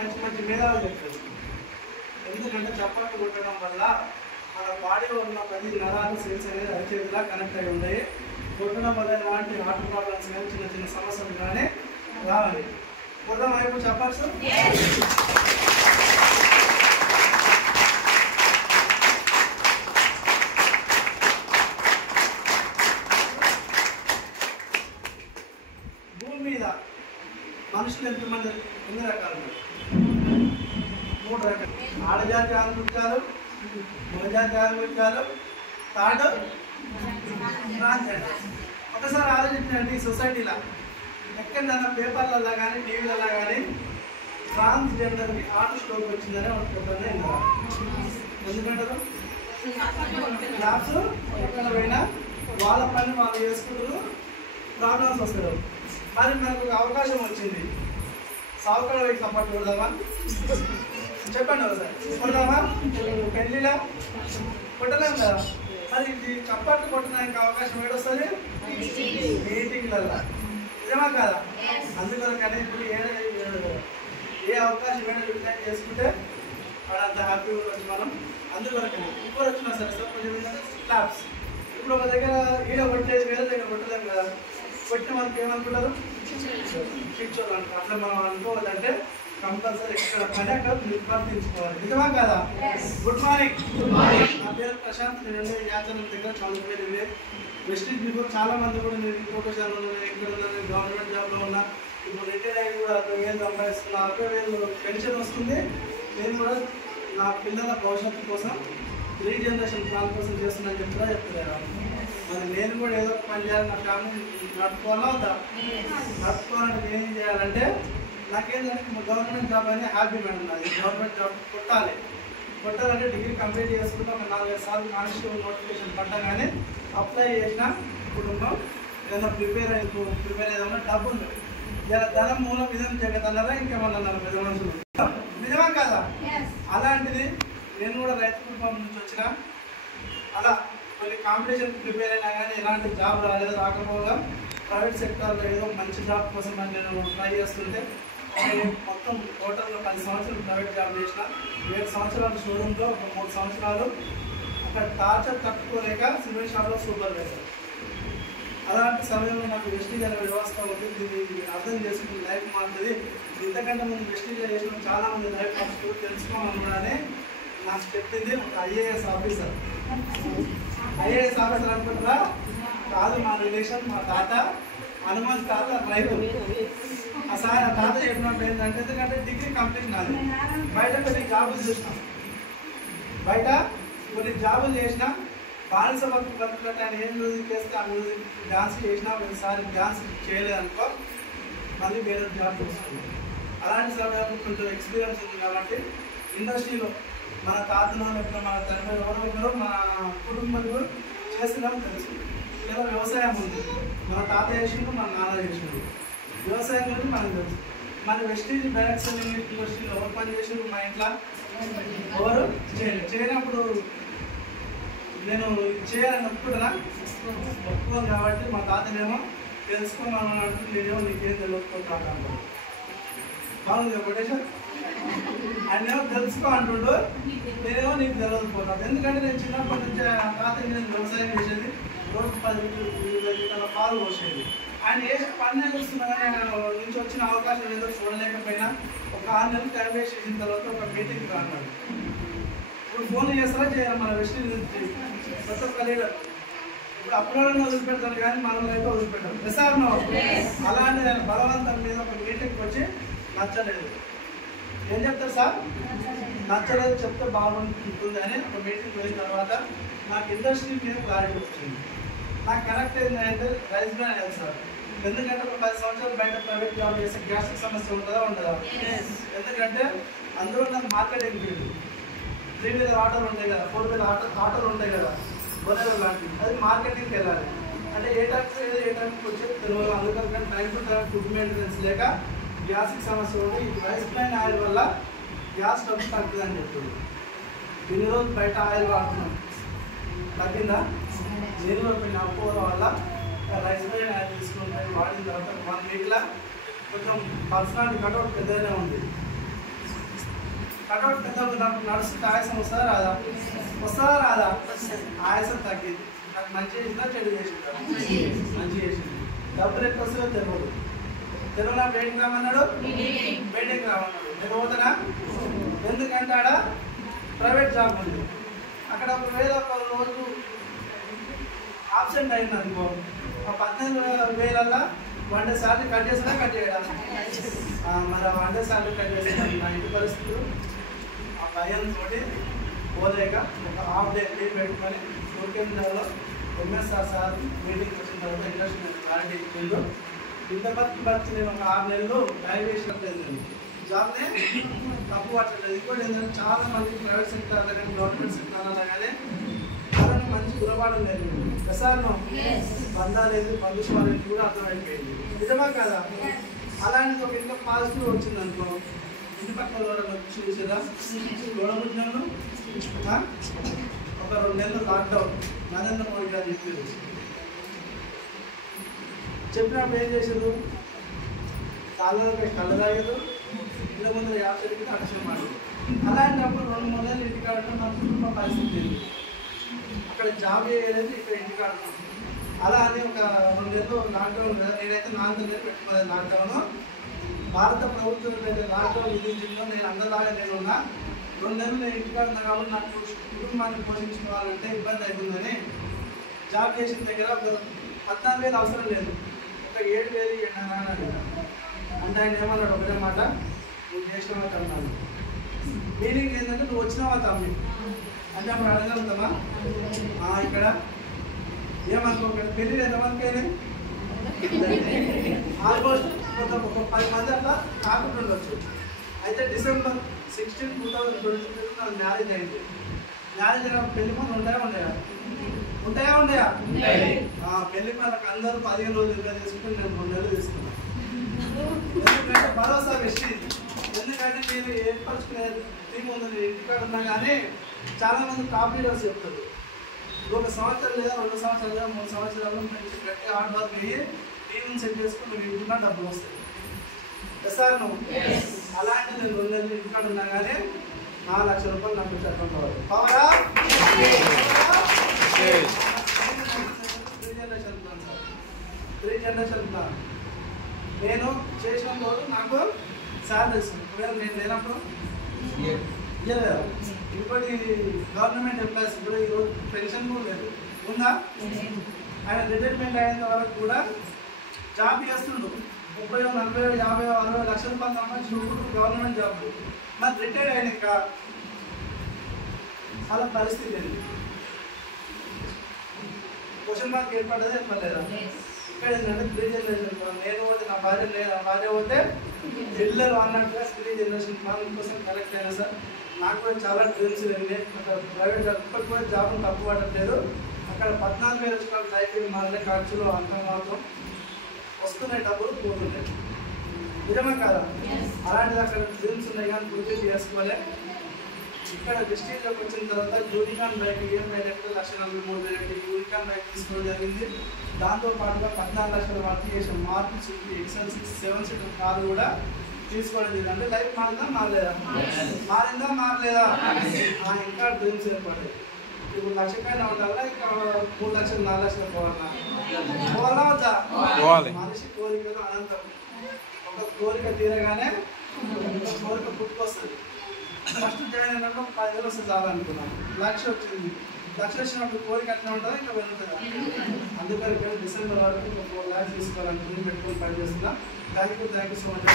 మంచి మంచి మేధావులు చెప్పారు. ఎందుకంటే చప్పట్లు కొట్టడం వల్ల మన బాడీలో ఉన్న 10 నరాలు సెల్స్ అనేది అరిచేతిలా కనెక్ట్ అయి ఉన్నాయి. కొట్టడం వల్ల ఎలాంటి హార్ట్ ప్రాబ్లమ్స్ కానీ చిన్న చిన్న సమస్యలు కానీ రావాలి. కొట్టడం వైపు చెప్పాలి సార్. భూమి మీద మనుషులు ఎంతమంది ఎన్ని రకాలు? 3 రకాలు. ఆడజాతి ఆత్మహత్యాలు, మగజాతి ఆత్మహత్యాలు, థర్డ్ ట్రాన్స్జెండర్. ఒకసారి ఆలోచించండి, ఈ సొసైటీలో ఎక్కడైనా పేపర్లలో కానీ టీవీలలో కానీ ట్రాన్స్జెండర్కి హార్ట్ స్ట్రోక్ వచ్చిందని ఒక పేపర్లో విన్నారు. ఎందుకంటారు? క్లాస్ ఎక్కడ పోయినా వాళ్ళ పని వాళ్ళు చేసుకుంటారు, ప్రాబ్లమ్స్ వస్తారు. మరి మనకు ఒక అవకాశం వచ్చింది, సావుకడ వైపు సపోర్ట్ కొడదామా? చెప్పండి ఒకసారి. కొడదామా? పెళ్ళిలా కొట్టలేము కదా. మరి ఇది చప్పట్లు కొట్టడానికి అవకాశం ఏడొస్తుంది? మీటింగ్లలో. నిజమా కదా? అందుకని ఇప్పుడు ఏ అవకాశం ఏదో యూటిలైజ్ చేసుకుంటే వాడు అంత హ్యాపీగా ఉండొచ్చు మనం. అందువరకు ఇప్పుడు వచ్చినా సరే సార్ కొంచెం ఏంటంటే క్లాప్స్. ఇప్పుడు ఒక దగ్గర ఈడ కొట్టేది వేరే దగ్గర కొట్టలేము కదా. కొట్టిన మనకి ఏమనుకుంటారు? శిక్షలు అంటారు. అట్లా మనం అనుకోవాలంటే కంపల్సరీ ఎక్కడ పని అక్కడ నిర్వర్తించుకోవాలి. నిజమా కదా? Good morning. నా పేరు ప్రశాంత్. నేను యాచనం దగ్గర చదువుకునేది. వెస్టింజ్ పీపుల్ చాలా మంది కూడా నేను ప్రొఫెషన్ ఇక్కడ ఉన్నాను, గవర్నమెంట్ జాబ్లో ఉన్నా. ఇప్పుడు రిటైర్ అయ్యి కూడా 60,000 సంపాదిస్తున్నా, 60,000 పెన్షన్ వస్తుంది. నేను కూడా నా పిల్లల భవిష్యత్తు కోసం 3 జనరేషన్ ప్లాన్ కోసం చేస్తున్నాను చెప్తున్నారు. మరి నేను కూడా ఏదో ఒక పని చేయాలి, నా ఫ్యామిలీ నడుపుకోవాలా వద్దా? నడుపుకోవాలంటే నేనేం చేయాలంటే నాకేంటంటే గవర్నమెంట్ జాబ్ అనేది హ్యాపీ మేడం. నాది గవర్నమెంట్ జాబ్ కొట్టాలంటే డిగ్రీ కంప్లీట్ చేసుకుంటే ఒక 4-5 సార్లు కానిస్టేబుల్ నోటిఫికేషన్ పడ్డాగానే అప్లై చేసిన కుటుంబం ఏదైనా ప్రిపేర్ అయ్యేదన్నా డబ్బులు ఇలా ధనం మూలం విధం జగతన్నారా ఇంకేమన్నా పెద్ద మనుషులు. నిజమా కదా? అలాంటిది నేను కూడా రైతు కుటుంబం నుంచి వచ్చిన. అలా కొన్ని కాంపిటీషన్ ప్రిపేర్ అయినా కానీ ఎలాంటి జాబ్ రాకపోగా ప్రైవేట్ సెక్టార్లో ఏదో మంచి జాబ్ కోసం నేను ట్రై చేస్తుంటే మొత్తం టోటల్గా 10 సంవత్సరాలు ప్రైవేట్ జాబ్ చేసిన. 7 సంవత్సరాలు షోరూమ్లో, ఒక 3 సంవత్సరాలు అక్కడ టార్చర్ తట్టుకోలేక సిమెంట్ షాప్లో సూపర్వైజర్. అలాంటి సమయంలో నాకు వెస్టిజ్ అనే వ్యవస్థ ఉంది. దీన్ని అర్థం చేసుకుని లైఫ్ మారుతుంది. ఇంతకంటే ముందు వెస్టిజ్లో చేసిన చాలామంది లైఫ్ ఫస్ట్ తెలుసుకోమని నాకు చెప్పింది ఒక IAS ఆఫీసర్. IAS ఆఫీసర్ అనుకుంటారా? కాదు, మా రిలేషన్, మా తాత హనుమంత్ తాత రైతు. ఆ తాత చెప్పినప్పుడు ఏంటంటే, ఎందుకంటే డిగ్రీ కంప్లీట్ నాది. బయట కొన్ని జాబులు చేసినాం, బయట కొన్ని జాబులు చేసిన. బానిస వర్కులు ఆయన ఏం మ్యూజిక్ చేస్తే ఆ మ్యూజిక్ డాన్స్ చేసినా ఒకసారి డాన్స్ చేయలేదనుకో మళ్ళీ వేరే జాబ్ చేస్తుంది. అలాంటి సమయంలో కొంచెం ఎక్స్పీరియన్స్ ఉంది కాబట్టి ఇండస్ట్రీలో మన తాతను లేకపోతే మన తండ్రి ఎవరో మన కుటుంబంలో చేస్తున్నామో తెలుసు. లేదా వ్యవసాయం ఉంది, మన తాత చేసిండు, మన నాన్న చేసిండు. వ్యవసాయం గురించి మనకు తెలుసు. మన వెస్టీజ్ బ్యాగ్స్ ఇండస్ట్రీలో ఎవరు పని చేసిండు? మా ఇంట్లో ఎవరు చేయనప్పుడు నేను చేయాలని ఒప్పుకుంటున్నా, ఒప్పుకోను. కాబట్టి మా తాతనేమో తెలుసుకోమని అంటూ నేనేమో నీకేం తెలియకపోతాను. బాగుంది కొటేషన్. ఆయనేమో తెలుసుకో అంటుండు, నేనేమో నీకు తెలియకపోతాను. ఎందుకంటే నేను చిన్నప్పటి నుంచి తాత నేను వ్యవసాయం చేసేది, రోజు 10 లీటర్ల పాలు పోసేది. ఆయన చేసే పని చూస్తున్నా కానీ ఆయన నుంచి వచ్చిన అవకాశం ఏదో చూడలేకపోయినా ఒక 6 నెలలు టైం వేస్ట్ చేసిన తర్వాత ఒక మీటింగ్ అన్నాడు. ఇప్పుడు ఫోన్ చేస్తారా చేయాలి మన వెస్టిజ్ నుంచి ప్రతి ఒక్క లీడర్. ఇప్పుడు అప్లోడ్ని వదిలిపెడతాను కానీ మనల్ని అయితే వదిలిపెట్టారు. నిసార్నో అలాంటి ఆయన బలవంతం మీద ఒక మీటింగ్కి వచ్చి నచ్చలేదు. ఏం చెప్తారు సార్? నచ్చలేదు చెప్తే బాగుంటుంది అని ఒక మీటింగ్ పోయిన తర్వాత నాకు ఇండస్ట్రీ మీద క్లారిటీ వచ్చింది. నాకు కనెక్ట్ అయింది అయితే రైస్ బ్రాండ్ అయింది సార్. ఎందుకంటే ఒక 10 సంవత్సరాలు బయట ప్రైవేట్ జాబ్ చేస్తే గ్యాస్ట్రిక్ సమస్య ఉంటుందా ఉండదా? ఎందుకంటే అందులో నాకు మార్కెటింగ్ ఫీల్డ్, 3 వీలర్ ఆటోలు ఉంటాయి కదా, 4 వీలర్ ఆటోలు ఉంటాయి కదా, బొలెరో లాంటివి, అది మార్కెటింగ్కి వెళ్ళాలి. అంటే ఏ టైంకి వచ్చేది తెలియదు. అందుకని time to time food maintenance లేక గ్యాస్ట్రిక్ సమస్య ఉంటే ఈ రైస్ బ్రాండ్ ఆయిల్ వల్ల గ్యాస్ ట్రబుల్ తగ్గుతుందని చెప్తుంది. ఇన్ని రోజులు బయట ఆయిల్ వాడుతున్నాం, తగ్గిందా? నీళ్ళు అప్పుకోవడం వల్ల రైస్ బ్రాండ్ ఆయిల్ తీసుకుంటాయి. వాడిన తర్వాత 1 వీక్లో కొంచెం పర్సనాలిటీ కట్అవుట్ పెద్దగానే ఉంది. కటౌట్ పెద్ద నాకు నడుస్తుంటే ఆయాసం వస్తుందా రాదా? వస్తుందా రాదా? ఆయాసం తగ్గింది. నాకు మంచి చేసిందా చెడు చేసిందా? మంచి చేసింది. డబ్బులు ఎక్కువ వస్తుందో తెలియదు. తెలుగులో బయటికి రామన్నాడు, బయటికి రామన్నాడు. నేను పోతానా? ఎందుకంటే ఆడ ప్రైవేట్ జాబ్ ఉంది. అక్కడ ఒకవేళ ఒక రోజు ఆబ్సెంట్ అయింది అనుకో, ఆ 18,000 1 డే శాలరీ కట్ చేసినా కట్ చేయడా? మరి ఆ 1 డే శాలరీ కట్ చేసిన నా ఇంటి పరిస్థితులు ఆ భయంతో పోలేక ఒక హాఫ్ డే లీవ్ పెట్టుకొని సూర్కేంద్రలో ఎంఎస్ఆర్ సార్ మీటింగ్ వచ్చిన తర్వాత ఇండస్ట్రీ నేను క్లారిటీ ఇచ్చిండు. ఇంతవరకు బట్టి నేను ఒక 6 నెలలు టైం వేసినట్లేదు. జాబ్నే తప్పు పట్టలేదు. ఇంకోటి ఏంటంటే చాలా మంది ప్రైవేట్ సెక్టర్ కానీ గవర్నమెంట్ సెక్టర్ అనగానే వాళ్ళని మంచి గురపాఠం లేదు. ప్రసారం బంధా లేదు, బంధుత్వాలు కూడా అర్థమైపోయింది. నిజమా కదా? అలాంటిది ఒక ఇంట్లో పాజిటివ్ వచ్చింది అనుకో, ఇంటి పక్కన వచ్చి చూసారా గొడవను ఒక 2 నెలలు లాక్డౌన్ నరేంద్ర మోడీ గారు చెప్పారు. చెప్పినప్పుడు ఏం చేశారు? కాళ్ళకి కళ్ళు తాగారు, ఇంటి ముందు 50 రూపాయలు అక్షరం మాట. అలాంటప్పుడు 2-3 నెలలు ఇంటికాడ మా కుటుంబ పరిస్థితి అక్కడ జాబ్ చేయలేదు, ఇక్కడ ఇంటికాడ. అలా అని ఒక 2 నెలలు లాక్డౌన్. నేనైతే 4 నెలలు పెట్టుకోలేదు లాక్డౌన్. భారత ప్రభుత్వం అయితే లాక్డౌన్ విధించిందో నేను అందరిలాగా నేను ఉన్నా. 2 నెలలు నేను ఇంటికాడ ఉన్నా కాబట్టి నాకు కుటుంబాన్ని పోషించుకోవాలంటే ఇబ్బంది అవుతుందని జాబ్ చేసిన దగ్గర 14,000 అవసరం లేదు, ఒక 7,000 ఇవ్వండి అన్నాడు. అంటే ఆయన ఏమన్నాడు? ఒకటే మాట, నువ్వు చేసినవా అన్నాడు. మీనింగ్ ఏంటంటే నువ్వు వచ్చినావా తమ్మి అంటే అప్పుడు అడగలుగుతామా? ఇక్కడ ఏమనుకోకండి, పెళ్ళి ఎంతమందికైనా ఆల్మోస్ట్ ఒక 10 మంది అట్లా కాకుండా ఉండొచ్చు. అయితే December 16, 2022 నాకు మ్యారేజ్ అయింది. మ్యారేజ్ అయిన పెళ్లి పనులు ఉంటాయా? పెళ్లి పనులకు అందరూ 15 రోజులు ఇంకా తీసుకుంటే నేను 2 నెలలు తీసుకున్నాను. ఎందుకంటే భరోసా విషయం. ఎందుకంటే నేను ఏర్పరచుకునే టీం ఉంది ఇంటికాడ ఉన్నా కానీ చాలా మంది టాప్ లీడర్స్ చెప్తారు, 1 సంవత్సరం లేదా 2 సంవత్సరాలు లేదా 3 సంవత్సరాలు గట్టి హార్డ్ వర్క్ అయ్యి టీం సెట్ చేసుకుని మీరు ఇంటున్నా డబ్బులు వస్తాయి. సార్ నువ్వు అలాంటి నేను 2 నెలలు ఇంటికాడ ఉన్నా కానీ 4 లక్షల రూపాయలు నాకు చట్టం కావాలి. పవరా 3 జనరేషన్ ప్లాన్ నేను చేసిన రోజు నాకు శాలరీ ఇస్తుంది. ఒకవేళ నేను లేనప్పుడు ఇవ్వలేదు. ఇంకోటి గవర్నమెంట్ ఎంప్లాయీస్ కూడా ఈరోజు పెన్షన్ కూడా లేదు, ఉందా? ఆయన రిటైర్మెంట్ అయిన వరకు కూడా జాబ్ చేస్తుండు. 30, 40, 50, 60 లక్షల రూపాయలు సంపాదించిన గవర్నమెంట్ జాబ్. మరి రిటైర్డ్ అయినాక అలా పరిస్థితి ఏంటి? క్వశ్చన్ మార్క్ ఏర్పడదా ఏర్పడలేదా? ఇక్కడ ఏంటంటే 3 జనరేషన్ ప్లాన్. నేను పోతే నా భార్య పోతే పిల్లలు అన్నట్టుగా 3 జనరేషన్ ప్లాన్ కోసం కరెక్ట్ అయినా సార్. నాకు కూడా చాలా డ్రీమ్స్ వెళ్ళి అక్కడ ప్రైవేట్ జాబ్ ఇప్పటికి కూడా జాబ్ను తప్పు పడట్లేదు. అక్కడ 14,000 రూపాయలు లైఫ్ మారలే, ఖర్చులు అంత మాత్రం వస్తున్నాయి, డబ్బులు పోతున్నాయి. నిజమే కదా? అలాంటిది అక్కడ డ్రీమ్స్ ఉన్నాయి కానీ పూర్తి చేసుకోలే. ఇక్కడ డిస్ట్రిక్ట్లోకి వచ్చిన తర్వాత unicorn bike EMI 1,43,000 unicorn bike తీసుకోవడం జరిగింది. దాంతోపాటుగా 14 లక్షల వర్క్ చేసిన మార్పు చూపి ఎక్సెల్ 7 సీటర్ కారు కూడా తీసుకోవడం జరిగింది. అంటే లైఫ్ మారిందా మారలేదా? మారిందా మారలేదా? ఇంకా డ్రీమ్స్ ఏర్పడ్డాయి. ఇప్పుడు 1 లక్షకైనా ఉండాలా, ఇంకా 3 లక్షలు 4 లక్షలు పోవాలా వద్దా? మనిషి కోరికలు అనంతం. ఒక కోరిక తీరగానే ఒక కోరిక పుట్టుకొస్తుంది. ఫస్ట్ జాయిన్ అయినప్పుడు 10,000 వస్తే చాలనుకున్నాను, 1 లక్ష వచ్చింది. 1 లక్ష వచ్చినప్పుడు కోరిక అట్లా ఉంటుందా ఇంకా వెళ్తుందా? అందుకని December వరకు ఒక 4 lakhs తీసుకోవాలని పెట్టుకొని పనిచేస్తున్నా. Thank you so much.